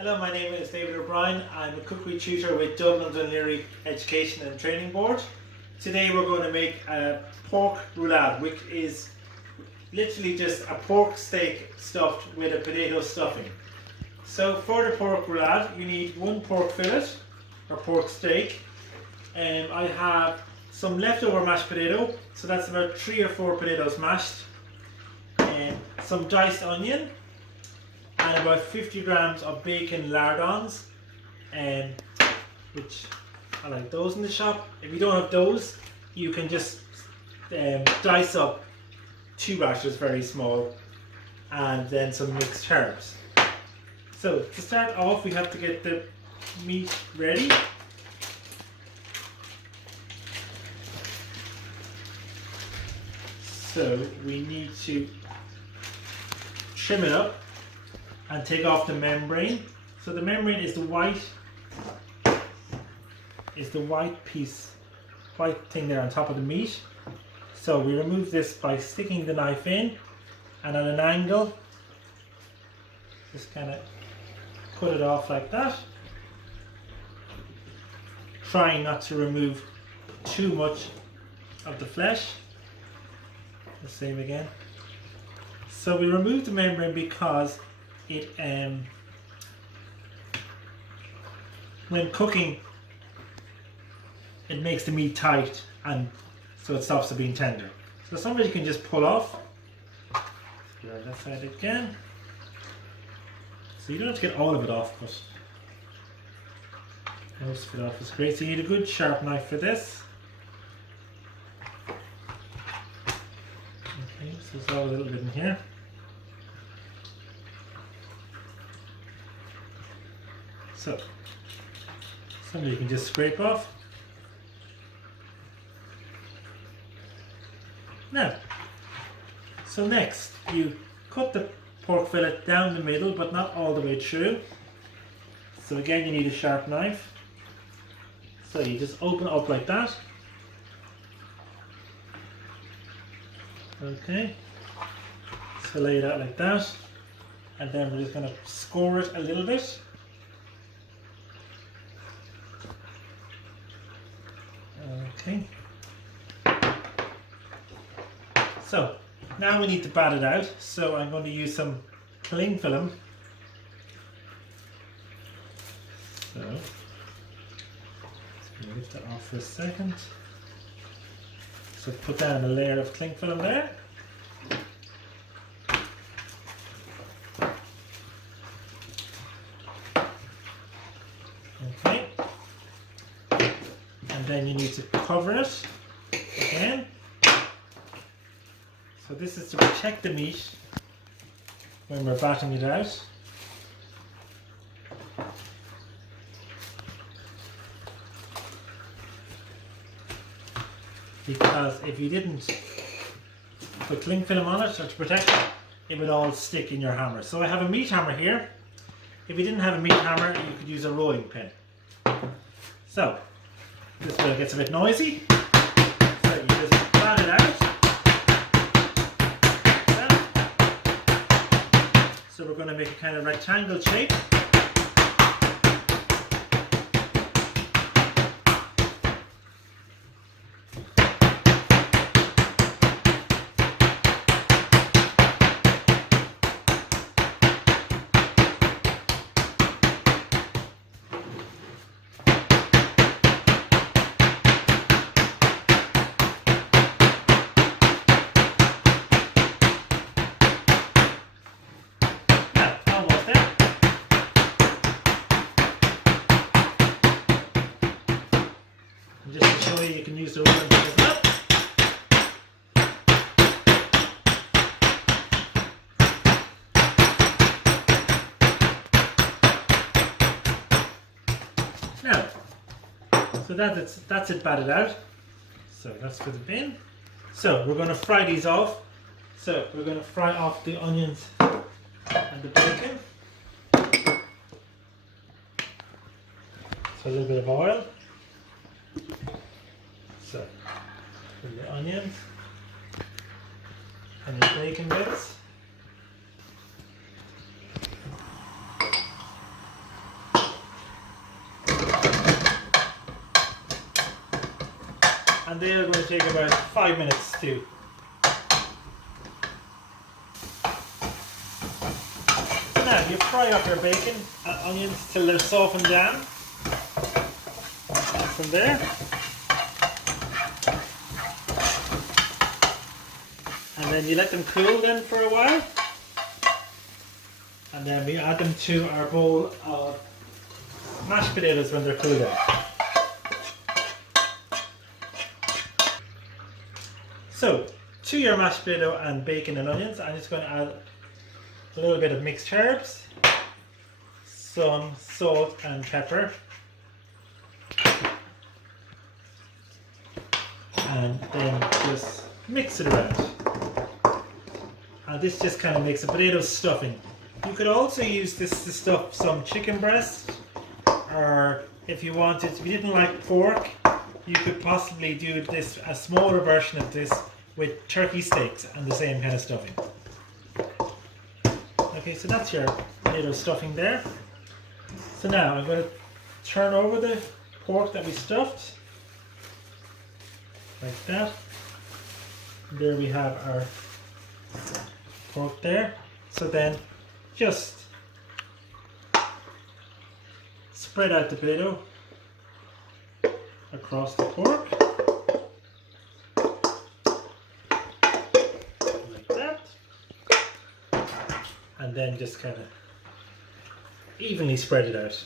Hello, my name is David O'Brien. I'm a cookery tutor with Dublin Dunleary Education and Training Board. Today we're going to make a pork roulade, which is literally just a pork steak stuffed with a potato stuffing. So for the pork roulade you need one pork fillet or pork steak. I have some leftover mashed potato, so that's about 3 or 4 potatoes mashed, and some diced onion, and about 50 grams of bacon lardons, which I like those in the shop. If you don't have those, you can just dice up 2 rashers very small, and then some mixed herbs. So to start off, we have to get the meat ready. So we need to trim it up and take off the membrane. So the membrane is the white thing there on top of the meat. So we remove this by sticking the knife in, and at an angle just kind of cut it off like that, trying not to remove too much of the flesh. The same again. So we remove the membrane because it when cooking it makes the meat tight, and so it stops it being tender. So somebody can just pull off. Grab that side again. So you don't have to get all of it off, but most of it off is great. So you need a good sharp knife for this. Okay, so there's all a little bit in here. So somebody can just scrape off. Now, so next you cut the pork fillet down the middle, but not all the way through. So again, you need a sharp knife. So you just open it up like that. Okay, so lay it out like that, and then we're just going to score it a little bit. Okay, so now we need to bat it out, so I'm going to use some cling film. So let's lift that off for a second. So put down a layer of cling film there. Okay. And then you need to cover it again. So this is to protect the meat when we're batting it out. Because if you didn't put cling film on it or to protect it, it would all stick in your hammer. So I have a meat hammer here. If you didn't have a meat hammer, you could use a rolling pin. So this bit gets a bit noisy. So you just bat it out. So we're going to make a kind of rectangle shape. Just to show you, you can use the rolling pin as well. Now, so that's it batted out. So that's for the bin. So we're going to fry these off. So we're going to fry off the onions and the bacon. So a little bit of oil. So, for the onions and the bacon bits. take about 5 minutes too. So now you fry up your bacon and onions till they're softened down. And from there, and then you let them cool then for a while. And then we add them to our bowl of mashed potatoes when they're cooled down. So, to your mashed potato and bacon and onions, I'm just going to add a little bit of mixed herbs, some salt and pepper, and then just mix it around. And this just kind of makes a potato stuffing. You could also use this to stuff some chicken breast, or if you wanted, if you didn't like pork, you could possibly do this, a smaller version of this with turkey steaks and the same kind of stuffing. Okay, so that's your potato stuffing there. So now I'm going to turn over the pork that we stuffed, like that. And there we have our pork there. So then just spread out the potato across the pork, like that, and then just kind of evenly spread it out.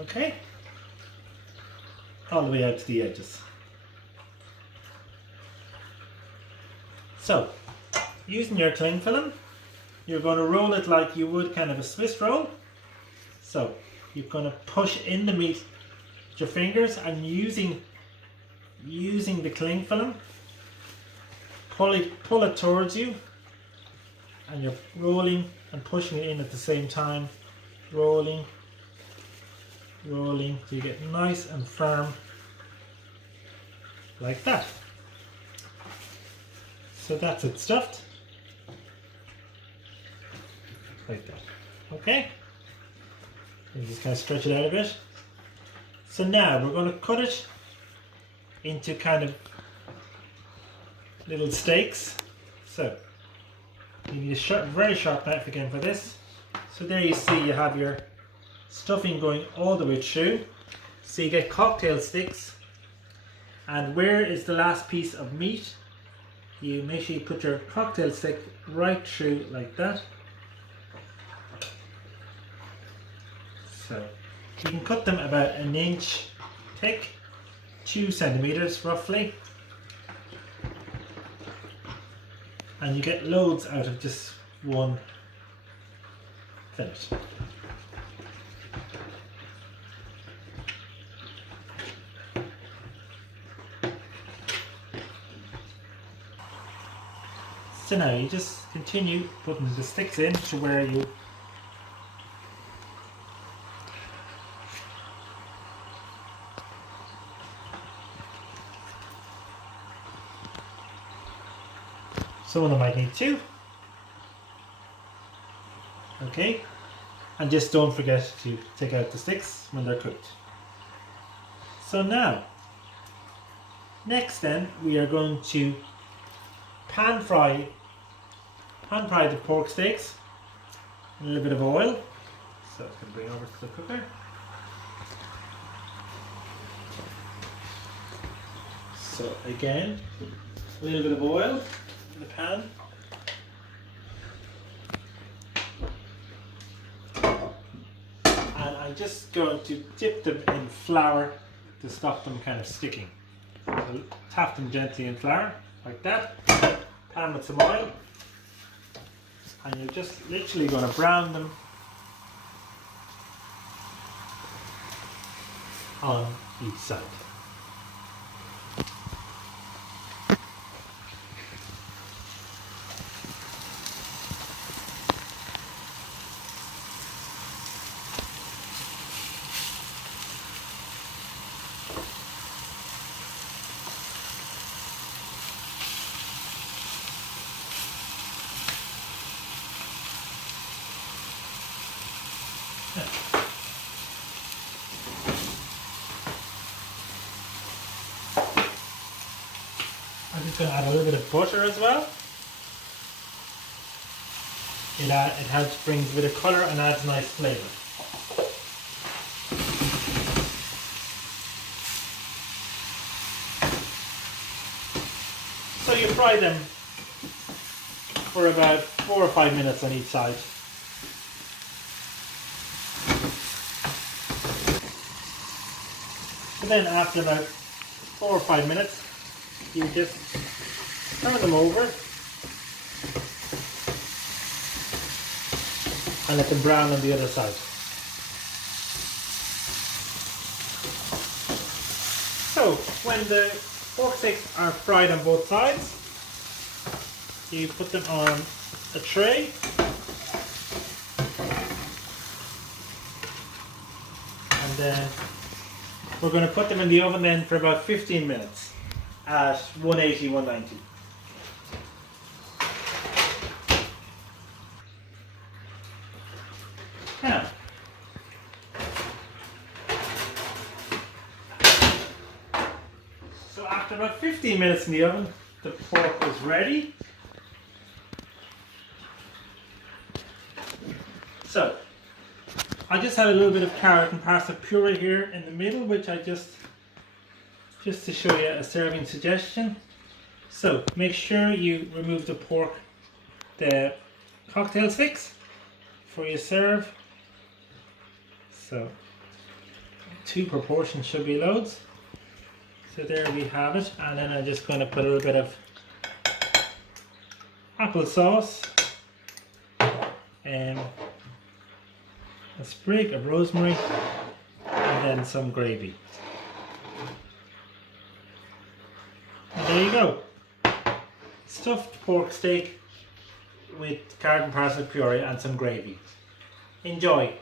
Okay, all the way out to the edges. So, using your cling film, you're going to roll it like you would kind of a Swiss roll. So, you're going to push in the meat with your fingers and using the cling film, pull it towards you, and you're rolling and pushing it in at the same time, rolling so you get nice and firm like that. So that's it stuffed like that. Okay, and just kind of stretch it out a bit. So now we're going to cut it into kind of little steaks. So you need a very sharp knife again for this. So there you see you have your stuffing going all the way through. So you get cocktail sticks, and where is the last piece of meat, you make sure you put your cocktail stick right through like that. So you can cut them about 1 inch thick, 2 centimeters roughly, and you get loads out of just one fillet. So now you just continue putting the sticks in to where you some of them might need 2. Okay, and just don't forget to take out the sticks when they're cooked. So now, next then we are going to pan fry the pork steaks in a little bit of oil. So I can bring over to the cooker. So again, a little bit of oil in the pan. And I'm just going to dip them in flour to stop them kind of sticking. So tap them gently in flour, like that. Pan with some oil. And you're just literally going to brown them on each side. just going to add a little bit of butter as well. It helps brings a bit of colour and adds nice flavour. So you fry them for about 4 or 5 minutes on each side. So then after about 4 or 5 minutes, you just turn them over and let them brown on the other side. So when the pork steaks are fried on both sides, you put them on a tray and then we're going to put them in the oven then for about 15 minutes at 180, 190. Now, so after about 15 minutes in the oven, the pork is ready. So, I just had a little bit of carrot and parsley puree here in the middle, which I just to show you a serving suggestion. So, make sure you remove the cocktail sticks before you serve. So, 2 proportions should be loads. So there we have it, and then I'm just going to put a little bit of applesauce and a sprig of rosemary and then some gravy. And there you go. Stuffed pork steak with carrot and parsley puree and some gravy. Enjoy!